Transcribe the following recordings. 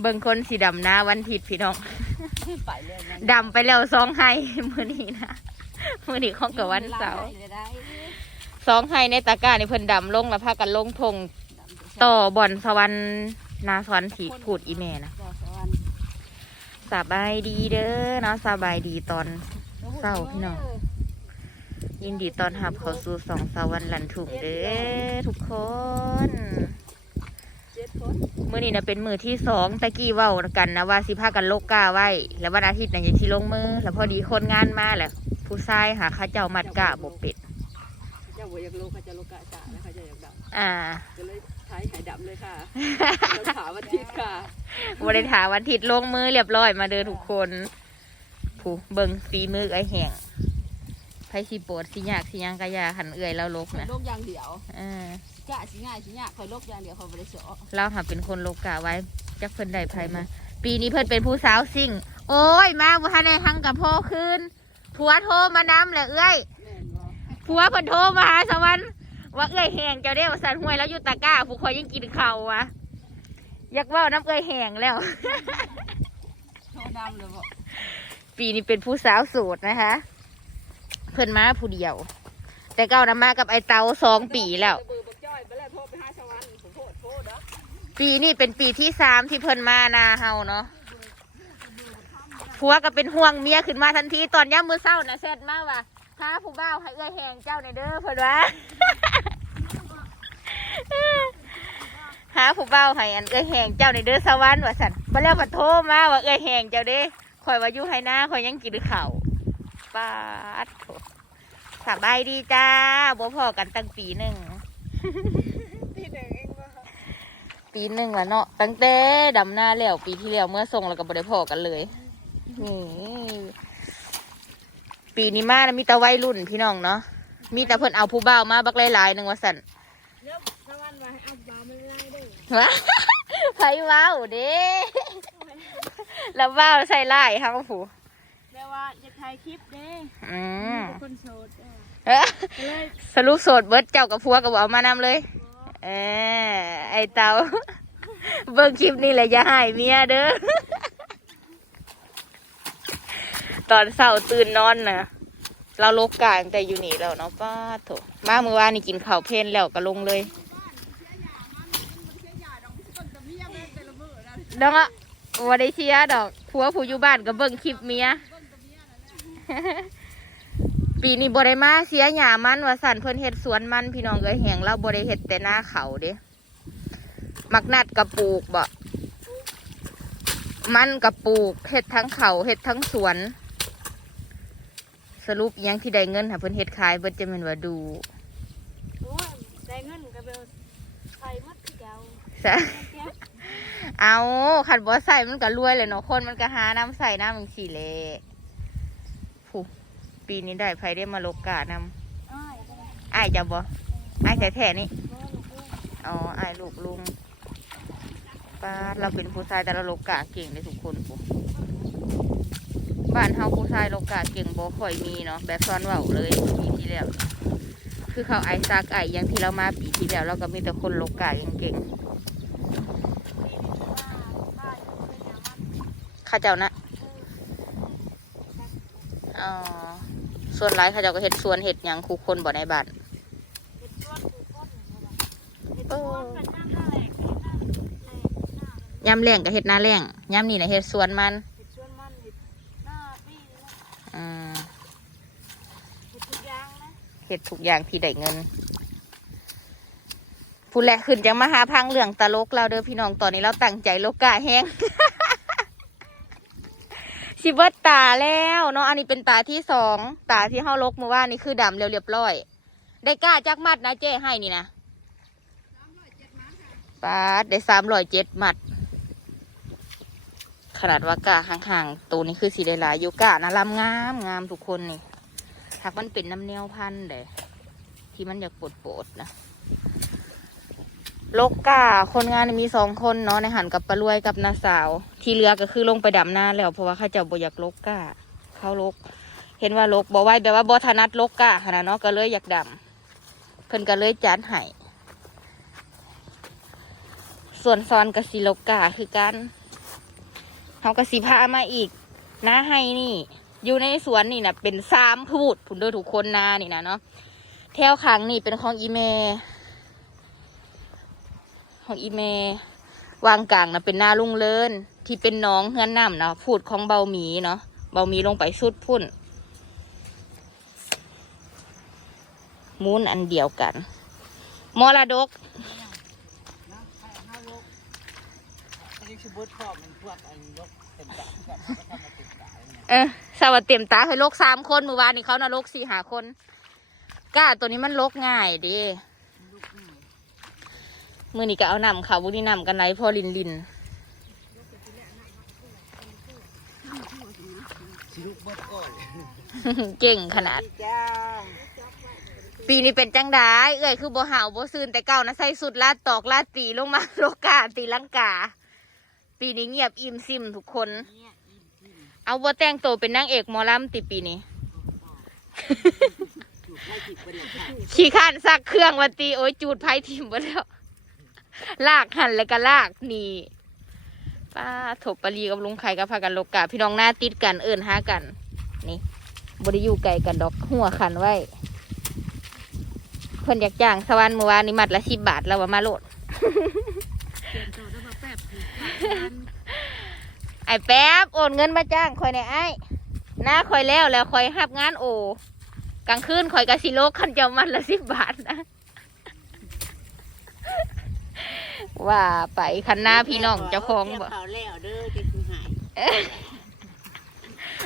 เบิ่งคนสีดำหน้าวันผิดพี่น้องไปเลยนะดำไปแล้วสองไฮมือนี้นะมือนี้ของกับวันเสาร์เลยได้สองไฮในตะกร้าในเพิ่นดำลงแล้วพากันลงทงต่อบ่อนสวรรค์นาสวรรค์ถีพูดอีเมนะต่อสวรรค์สบายดีเด้อเนาะสบายดีตอนเศร้าพี่น้องยินดีตอนรับเข้าสู่สองสวรรค์ลันถุงเด้อทุกคนเจ็ดคน มื่อนี้นะเป็นมือที่สองตะกี้เว้ากันนะว่าสิพากันโลกกาไว้ แล้ววันอาทิตย์น่ะยังสิลงมือ แล้วพอดีคนงานมาแหละผู้ชายหาเข้าเจ้ามัดกะบกเป็ดเจ้าบัวอยากโลกเขาจะโลกะจ่าแล้วเขาจะอยากดอ่าำก็เลยใช้หายดำเลยค่ะเราถามวันทิศค่ะบริถามวันอาทิตย์ลงมือเรียบร้อยมาเดินทุกคนผู้เบิ่งฝีมือไอ้แห้งไผสิปวดสิยากสิหยังกะยาหันเอื่อยแล้วลกนะโลกอย่างเดียวเออ กะสิง่ายสิยากคอยโลกอย่างเดียวเขาไม่ได้เสาะเราหาเป็นคนโลกกาไว้จักเพิ่นได้ไผมา ปีนี้เพิ่นเป็นผู้สาวซิ่ง โอ้ยมาบ่ทันได้ทังกับพ่อคืนผัวโทรมานำแหละเอ้ยแม่นบ่ผัวเพิ่นโทรมาหาสวรรค์ว่าเอ้ยแหงเจ้าเด้ว่าสันห้วยแล้วอยู่ตะกร้าผู้คอยยังกินข้าววะอยากเว่าน้ำเอ้ยแหงแล้วโทษดำเลยบ่ปีนี้เป็นผู้สาวโสดนะคะ เพิ่นมาผู้เดียว แต่เก้านะมากับไอเตาสองปีแล้ว ปีนี้เป็นปีที่สามที่เพิ่นมานาเฮาเนาะผัวก็เป็นห่วงเมียขึ้นมาทันทีตอนย่ามมือเศร้านะเสร็จมากว่ะท้าผู้บ่าวให้เอ้ยแหงเจ้าในเด้อเพิ่นว่าหาผู้เบ้าให้อันเอ้ยแหงเจ้าในเด้อสวรรค์ว่าสันมาแล้วมาโทรมาว่าเอ้ยแหงเจ้าเด้คอยว่าอยู่ให้หน้าคอยยังกินข้าวปาดสบายดีจ้าบ่พอกันตั้งปีหนึ่ง ปีหนึ่งละเนาะตั้งแต่ดำหน้าแล้วปีที่แล้วเมื่อส่งแล้วก็บ่ได้พอกันเลยอืมปีนี้มานะมีแต่วัยรุ่นพี่น้องเนาะมีแต่เพิ่นเอาผู้บ่าวมาบักหลายๆหนึ่งว่าสันเดี๋ยวสวรรค์มาให้เอาบามันไล่ได้วะไผว้าวเด้แล้วว้าวใส่ไล่ครับผู้แปลว่าจะถ่ายคลิปเด้อืมเป็นคนโสดเด้อเอ้อก็เลยสรุปโสดเบิดเจ้ากับผัวกับเอามานำเลย เออไอเตาเบิ่งคลิปนี่แหละอย่าให้เมียเด้อ ตอนเช้าตื่นนอนนะเราลกกางแต่อยู่นี่แล้วเนาะป้าโถมาเมื่อวานนี่กินข้าวเพลนแล้วก็ลงเลยดอกอะวันได้เชียดอกผัวผู้อยู่บ้านก็เบิ่งคลิปเมีย ปีนี้บริมาเสียหยามันว่าสันเพิ่นเฮ็ดสวนมันพี่น้องเอ้ยแหงเราบริเฮ็ดแต่หน้าเขาเด้มักนัดกับปลูกบ่มันกับปลูกเฮ็ดทั้งเขาเฮ็ดทั้งสวน สรุปอิหยังที่ได้เงินค่ะเพิ่นเฮ็ดขายเบิดจะแม่นว่าดูโอ้ยได้เงินก็เบลใส่มัดคือเก่าซะเอาขันบ่ใส่มันก็รวยเลยเนาะคนมันก็หาน้ำใส่น้ำมึงสี่เลยผู้ ปีนี้ได้ไผได้มาโลกกานำอ้ายก็ได้อ้ายจะบ่อ้ายแท้ๆนี่บ่ลูกเอ้ยอ๋ออายลูกลุงป้าดเราเป็นผู้ชายแต่เราโลกาเก่งเลยทุกคนปุ๊บ้านเฮาผู้ชายโลกาเก่งบ่ค่อยมีเนาะแบบซ้อนเว้าเลยปีที่แล้ว คือเขาไอายซักไอายอยังที่เรามาปีที่แล้วเราก็มีแต่คนโลกาเก่งๆข้าเจ้านะอ๋อ ส่วนหลายเข้าเจ้าก็เห็ดสวนเห็ดหยังคูคนบ่ในบ้านเออยามแรงก็เห็ดหน้าแรงยามนี่นะเห็ดสวนมันเห็ดชวนมันเห็ดหน้าปีนะอืมเห็ดทุกอย่างนะเห็ดทุกอย่างที่ได้เงินพูดแหละขึ้นจะมาหาพังเรื่องตลกเราเด้อพี่น้องตอนนี้เราตั้งใจโลกาแห้ง สิเบิดตาแล้วเนาะอันนี้เป็นตาที่สองตาที่เฮาลกเมื่อวานนี่คือดำเรียวเรียบร้อย ได้กล้าจักมัดนะเจ้ให้นี่นะปาดได้สามร้อยเจ็ดมัด ขนาดว่ากาห่างๆตัวนี้คือสีได้หลายอยู่กานะลำงามงามทุกคนนี่ถ้ามันเป็นน้ำเนียวพันเด้ที่มันอยากปวดๆนะ ลกกาคนงานมีสองคนเนาะในหันกับปลารวยกับนาสาว ที่เหลือก็คือลงไปดำหน้าแล้วเพราะว่าข้าเจ้าบ่อยากลกกาเขาลก เห็นว่าลกบอกไว้แบบว่าบ่ถนัดลกกาขนาดเนาะก็เลยอยากดำเพิ่นก็เลยจัดให้ส่วนซอนกับสีลกกาคือกันเขาก็สิพามาอีกนาให้นี่ อยู่ในสวนนี่นะเป็นสามพูดผุนโดยทุกคนนานี่นะเนาะแถวขังนี่เป็นของอีเม ของอีเมวางกลางนะเป็นนาลุงเลินที่เป็นน้องเฮือนน้ำเนาะพูดของเบาหมีเนาะเบาหมีลงไปสุดพุ่นมูนอันเดียวกัน มรดกนะให้ห้าโลกอันนี้คือเบิร์ดครอบมันพวกอันยกเตี่ยเออสวัสดีเต็มตาให้โลกสามคนเมื่อวานนี้เขานะโลกสี่หาคนก้าตัวนี้มันโลกง่ายดี มือนี้ก็เอานำเขาบุนี่นำกันไรพอลินลินสิลูกเบิร์ดก่อนเก่งขนาดจ้าปีนี้เป็นจังไดเอ้ยคือบ่หาวบ่ซืนแต่เก่านะใส่สุดลาดตอกลาดตีลงมาโลกาตีลังกา ปีนี้เงียบอิ่มซิมทุกคน เอาบ่แต่งตัวเป็นนางเอกหมอลำติปีนี้ถูกให้ผิดไปเลยค่ะขี้ข้านซักเครื่องวันตีโอ้ยจูดไพ่ทิมไปแล้ว ลากหันแล้วก็ลากนี่ป้าถบปรีกับลุงไข่กับพากันลกาพี่น้องหน้าติดกันเอิญหากัน นี่บริยูไกลกันดอกหัวขันไว้เพิ่นอยากจ้างสวรรค์เมื่อวานนี้มัดละสิบบาทแล้วว่ามาโหลดไอ้แป๊บโอนเงินมาจ้างคอยในไอ้หน้าคอยแล้วแล้วคอยหับงานโอกลางคืนคอยกะสิโลกขันเจ้ามันละสิบบาทนะ ว่าไปคันหน้าพี่น้องเจ้าของบ่เขาแล้วเด้อจะคือหาย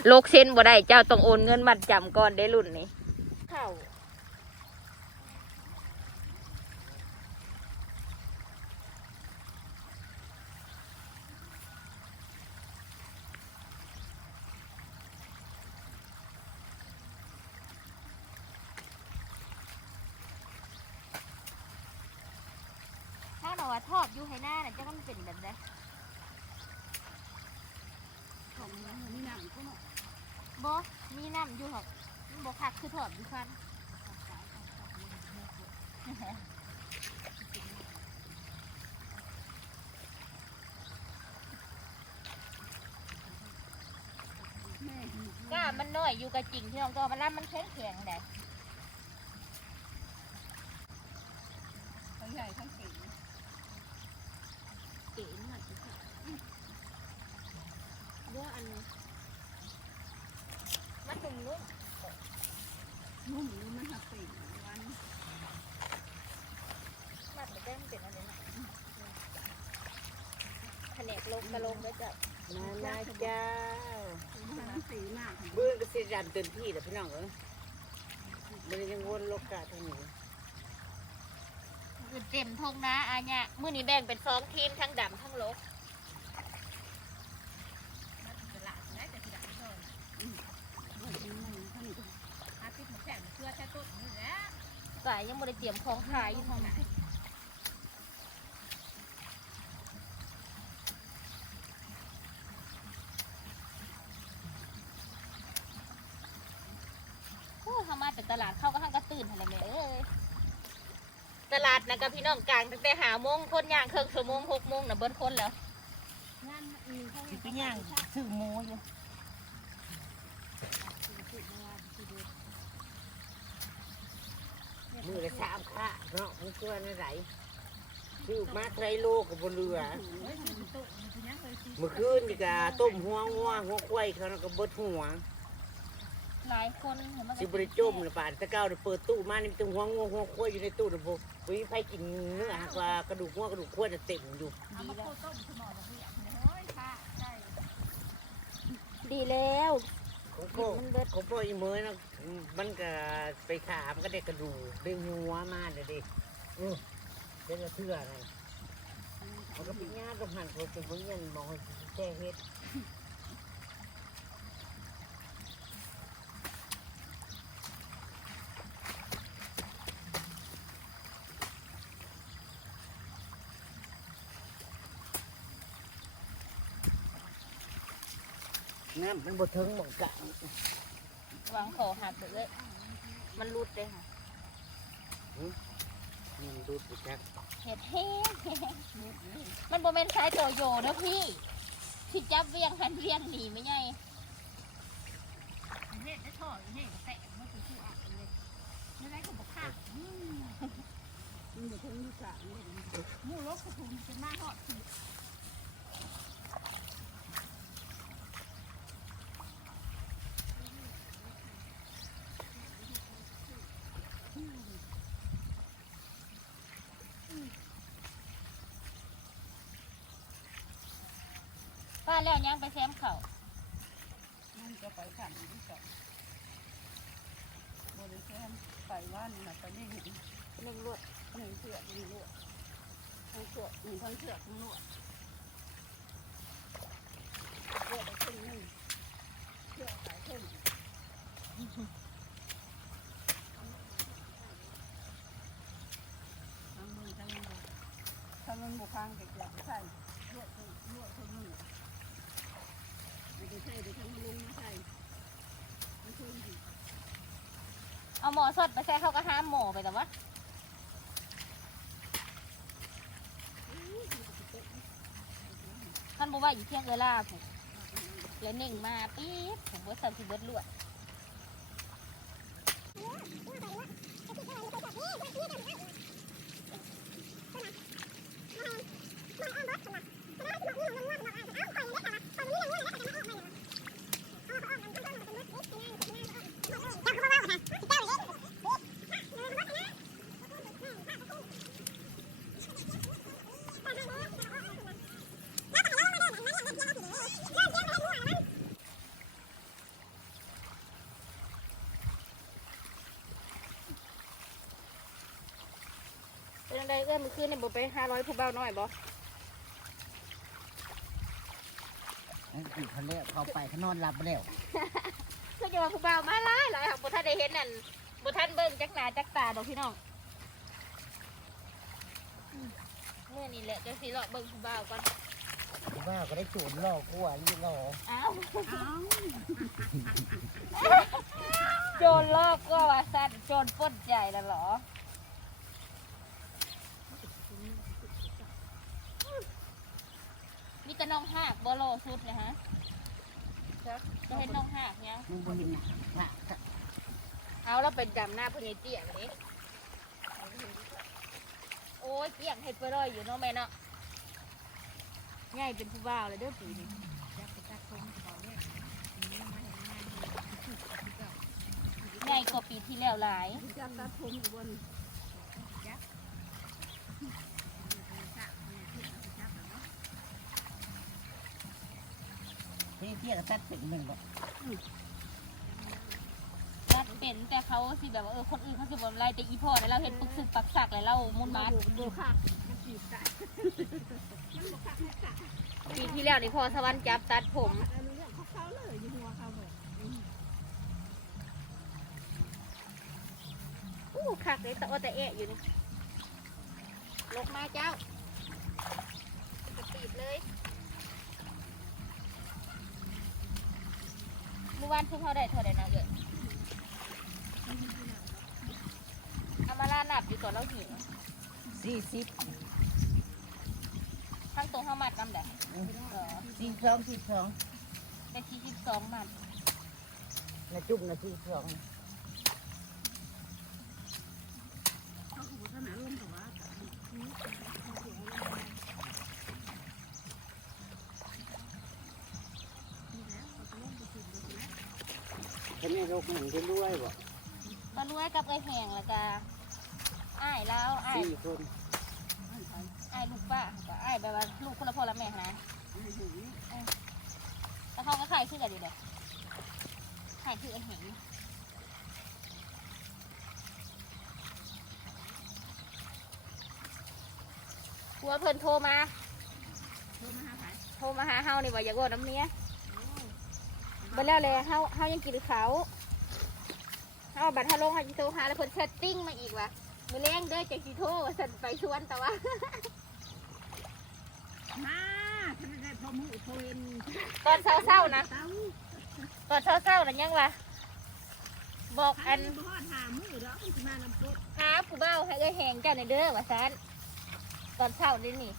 โลกเส้นบ่ได้เจ้าต้องโอนเงินมัดจำก่อนได้รุ่นนี้เข้าถ้าเรา ว่าทอดอยู่ให้หน้าน่ะจะต้องเป็นแบบไหนบ่มีน้ำอยู่หรอกมันบ่คักคือทอดอยู่คันก้ามันน้อยอยู่กับจริงที่น้องตัวมันล่ำมันแข็งแข็งๆแดด ทั้งใหญ่ทั้งเก่ง เก๋หน่อยสิค่ะเรื่องอันนี้มันถึงนุ่ม นุ่มนุ่มมันหักปีกวัน มัดไปแก้มนเป็นอะไรนะแผนก ลงกระลงได้จ้ะมามาเจ้ามันสีมากเบื้องก็เสียดันเต็มที่แล้วพี่น้องเอ้ยมันยังวนโลกาทางนี้คือเต็มทงนะอันเนี้ยมื้อนี้แบ่งเป็นสองทีมทั้งดำทั้งลกฝ่ายยังไม่ได้เตรียมของขายอยู่ทางไหน อ้ทำมาเป็นตลาดเข้าก็ทั้งกระตื่นอะไรแม่เอ้ยตลาดนะกับพี่น้องกลางตั้งแต่หาโมงคนย่างเครื่องชั่วโมงหกโมงนะเบิ้คนแล้วงานอือเขาสิไปย่างซื้อหมูอยู่มือละสามค่ะเนาะมันคือว่าอะไรซื้อมาไทรโลกับบนเรือ เมื่อคืนนี่ก็ต้มหัวงัวหัวควายเขาแล้วก็เบิดหัว หลายคนเห็นมันสิบริจมหรือป่านตะเก้าเนี่ยเปิดตู้มานี่มีแตัวหัวงัวหัวควายอยู่ในตู้นะพวกวิไฟกินเนื้อหักว่ากระดูกหัวกระดูกควายจะเต็มอยู่ดีแล้วต้มสมองแบบนี้โอ้ยค่ะใช่ดีแล้วของพ่อของพ่ออีเมยนะมันก็ไปขามนก็ได้กระดูกได้หัวมาเลยดิเออเดี๋ยวจะเชื่ออะไรมันก็เป็นญาติกับหันเขาเป็นเพื่อนมองให้แก้เฮ็ด น้ำมันบดถึงหมองกะวางคอหักไปเลยมันรุดเลยค่ะนี่ดูดไปครับเห็ดแห้งมันโมเมนต์สายโตโยนะพี่สิจับเวียงหันเวียงหนีไม่ไงเฮ็ดได้ท่อเฮ็ดแตะมันคือชื่ออะเลยนี่ได้ก็บอกข้างมันอยู่ตรงนี้จ้ะมูรถกระทุมเป็นหน้าหอด ป้าแล้วยังไปแซมเขามันจะไปขันที่สองบริเวณไปว่านนะไปนี่เห็นหนึ่งลวดหนึ่งเสือกหนึ่งลวดทั้งเสือกหนึ่งทั้งเสือกทั้งลวดเลวดไปครึ่งหนึ่งเสือกสายครึ่งทั้งมือทั้งมือทั้งมือบุฟังเด็กๆใส่ลวดลวดทั้งมือไม่ได้ ใส่เดี๋ยวทั้งมือลงมาใส่ไม่ช่วยดีเอาหมอสดไปใส่เขาก็ห้ามหมอไปแต่ว่าท่านบอกว่าอยู่เที่ยงเอล่าผมแล้วเน่งมาปี๊บผมว่าสัมผัสเบิดลวด เป็นอะไรเอ้ยมือคืนเนี่ยบอกไปห้าร้อยผู้เบาน้อยบอนั่นคือเขาเรียกเขาไปเขานอนหลับไปแล้วก็จะว่าผู้เบามาหลายหลายค่ะบุท่านได้เห็นนั่นบุท่านเบิ่งจักหนาจักตาดอกพี่น้องอืมเมื่อนี่แหละจะสิเลาะเบิ่งผู้เบาก่อนที่ว่าก็ได้จูนล่อกัวรีบล่ออ้าวโจรลอกก็ว่าสั้นโจรปล้นใหญ่แล้วเหรอ มีแต่น้องหากบอโลสุดเลยฮะจะเห็นน้องหากยังมึงบ่เห็นนะพระพระเอาแล้วเป็นดำหน้าพญเตี้ยแบบนี้โอ้ยเปี้ยงเห็ดไปเลยอยู่เนาะแม่เนาะง่ายเป็นผู้บ่าวเลยเด้อปีนี้ง่ายกว่าปีที่แล้วหลายจับตัดผมอยู่บน เที่ยงตัดเป็นหนึ่งบ่รัดเป็นแต่เขาสิแบบว่าเออคนอื่นเขาสิบ่ไล่แต่อีพ่อเนี่ยเราเห็นปึกซึกปักสักเลยเรามุนมัดดูค่ะมันจีบได้ปีที่แล้วนี่พ่อสวรรค์จับตัดผมอันนี้เรื่องเขาๆเลยอยู่หัวเขาเลยอู้คักเลยแต่ว่าแต่แอะอยู่นี่ลงมาเจ้าจะตีบเลย เมื่อวานเพิ่งเขาได้เท่าไดนะเอ่ยเอามาลานับอยู่ก่อนเราหิวสี่สิบทั้งตรงเข้ามัดน้ำแดงเออสี่สองสี่สองได้ที่สิบสองมัดนะจุ่มนะสี่สอง เขาหัวข นาดร่มแต่ว่าฉันไม่รกหนึ่งจะรวยบ่ก็รวยกับไอ้แหงแล้วก็อ้ายแล้วอ้ายสี่คนอ้ายลูกป้าก็อ้ายแบบว่าลูกคนละพ่อละแม่นะแต่เขาก็ขายคือกันอยู่เด้อขายคือไอ้แหงกลัวเพิ่นโทรมา โทรมาหาใครโทรมาหาเฮานี่ว่าอยากโดน้ำเนี้ยบ่แล้วเลยเฮาเฮายังกินเขา เฮาบัดเฮาลงเฮาสิโทรหาแล้วเพิ่นเซตติ้งมาอีกว่ะมื้อแรงเด้อจังสิโทรว่าสั่นไปชวนแต่ว่า มาทำไมได้พอมือโทรเอ็นตอนเช้าๆนะ เต้าตอนเช้าๆนั่นยังวะบอกอัอันนบ่ฮอดหามือแล้วมันสิมาลำปุ๊บหาผู้เบ้าให้เอ้ยแหงกันหน่อยเด้อว่าซั่นตอนเช้านี่นี่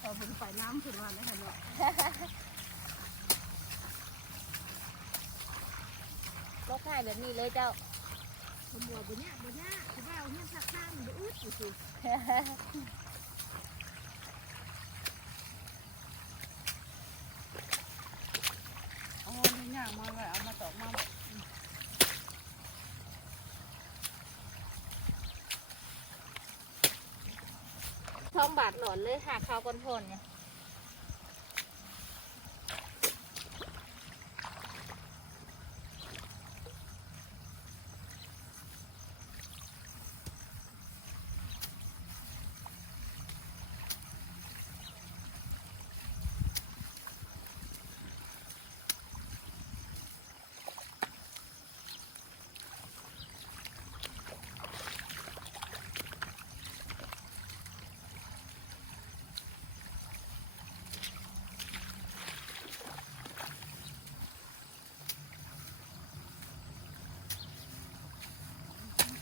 พอบุญไปน้ำถึงวันนะคะเนาะ ก็ขายแบบนี้เลยเจ้าคนบัวบุญเนี่ยบุญเนี่ยคือว่าเอาเนี่ยสักข้างมันจะอึดอยู่สิเอาเนี่ยย่างมาไว้เอามาตอกมาทองบาทหลอนเลยหาข้าวก้อนพนเนี่ย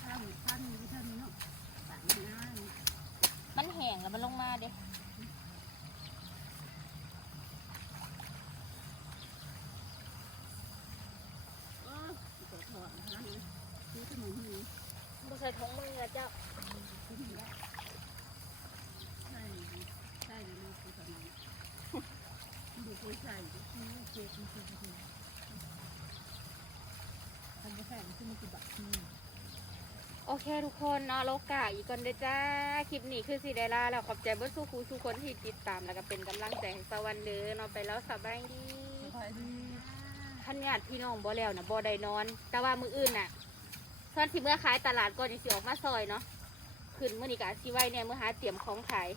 ข้างข้างนี้ท่านเนาะต่างหน้า มันแห้งแล้วมันลงมาเด้ เออตัวถอดนั่นเลย ซื้อขนมนี่บุใส่ถุงมืออะเจ้าซื้อนี่ละใช่ใช่เลยลูกคือขนมดูเคยใส่ดูเคยเคยเคยเคยเคยทำกาแฟมันขึ้นมากี่บาทนี่โอเคทุกคนเนาะโลกาอีกก่อนเด้จ้า คลิปนี้คือสีได้ลาแล้วขอบใจเบิร์สู้ครูทุกคนที่ติดตามแล้วก็เป็นกำลังใจให้สวันเด้อเนาะไปแล้วสบายดี ท่านญาติพี่น้องบ่แล้วนะบ่ได้นอน แต่ว่ามืออื่นน่ะตอนที่เมื่อขายตลาดก่อนจะสิออกมาซอยเนาะขึ้นมื้อนี้กะสิไว้เนี่ยเมื่อหาเตรียมของขาย